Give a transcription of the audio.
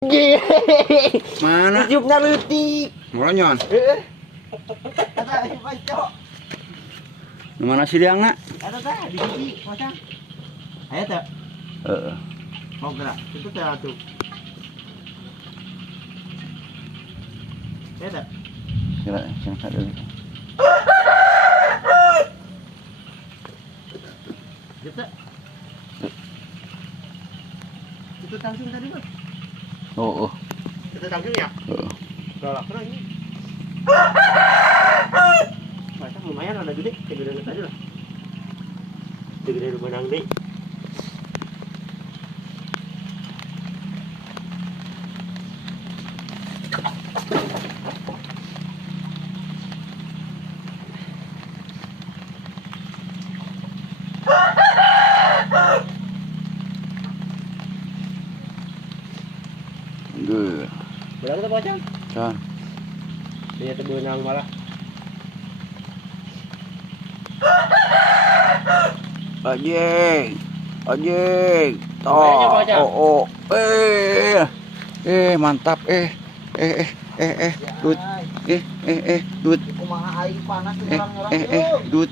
Mana? Ujungnya leutik. Molonyon. Heeh. Eta bancok. Nu mana si diangna? Eta teh di sisi macam. Aya teh. Heeh. Mau gerak. Itu teh atuh. Aya teh. Kira sing sadeu. Gitu. Itu tangking tadi, Bang. Oh. Itu tangking ya? Heeh. Galak kena ini. Macam lumayan ada gede, gede tadi lah. Gede lumayan gede. Geuh. Berapa tuh bocah? Can. Dia tuh benang malah. Anjing. Anjing. Lumayan ya, Pak Ojak? Oh. Mantap. Dut. Dut. Kumaha aing panas Dut.